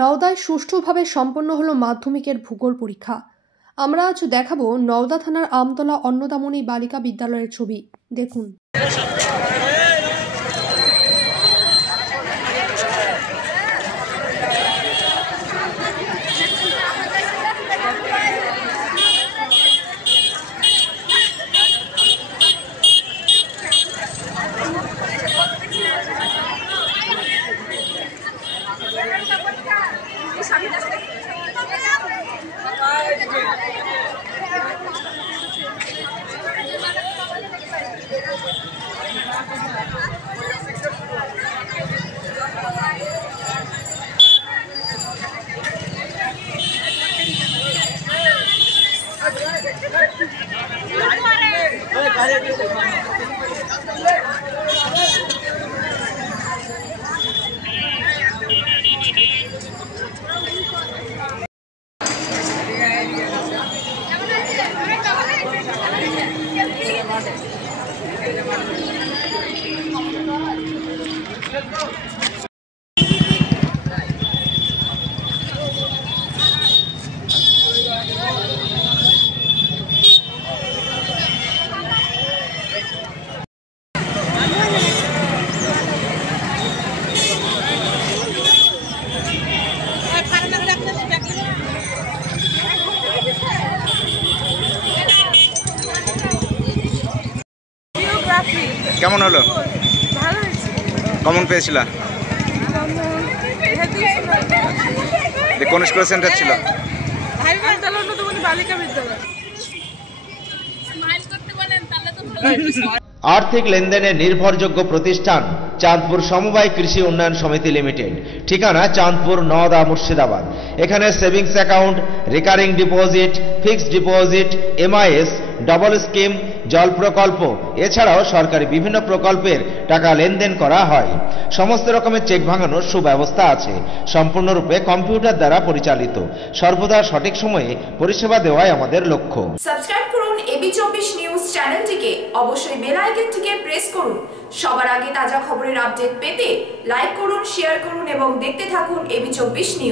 নওদায় সুষ্ঠুভাবে সম্পন্ন হলো মাধ্যমিকের ভূগোল পরীক্ষা। আমরা আজ দেখাবো নওদা থানার আমতলা অন্নদামণি বালিকা বিদ্যালয়ের ছবি। দেখুন। কেমন হলো? ভালো হয়েছে। কমন পেয়েছিলা? কোন স্কুল সেন্টার ছিল? বালিকা বিদ্যালয়। আর্থিক লেনদেনে নির্ভরযোগ্য প্রতিষ্ঠান চাঁদপুর সমবায় কৃষি উন্নয়ন সমিতি লিমিটেড। ঠিকানা চাঁদপুর, নওদা, মুর্শিদাবাদ। এখানে savings account, recurring deposit, fixed deposit, MIS, double scheme, জল প্রকল্প এছাড়াও সরকারি বিভিন্ন প্রকল্পের টাকা লেনদেন করা হয়। সমস্ত রকমের চেক ভাঙানোর সুব্যবস্থা আছে। সম্পূর্ণরূপে কম্পিউটার দ্বারা পরিচালিত। সর্বদা সঠিক সময়ে পরিষেবা দেওয়াই আমাদের লক্ষ্য। সাবস্ক্রাইব করুন এবি24 নিউজ চ্যানেলটিকে, অবশ্যই বেল আইকনটিকে প্রেস করুন। সবার আগে তাজা খবরের আপডেট পেতে লাইক করুন, শেয়ার করুন এবং দেখতে থাকুন এবি24 নিউজ।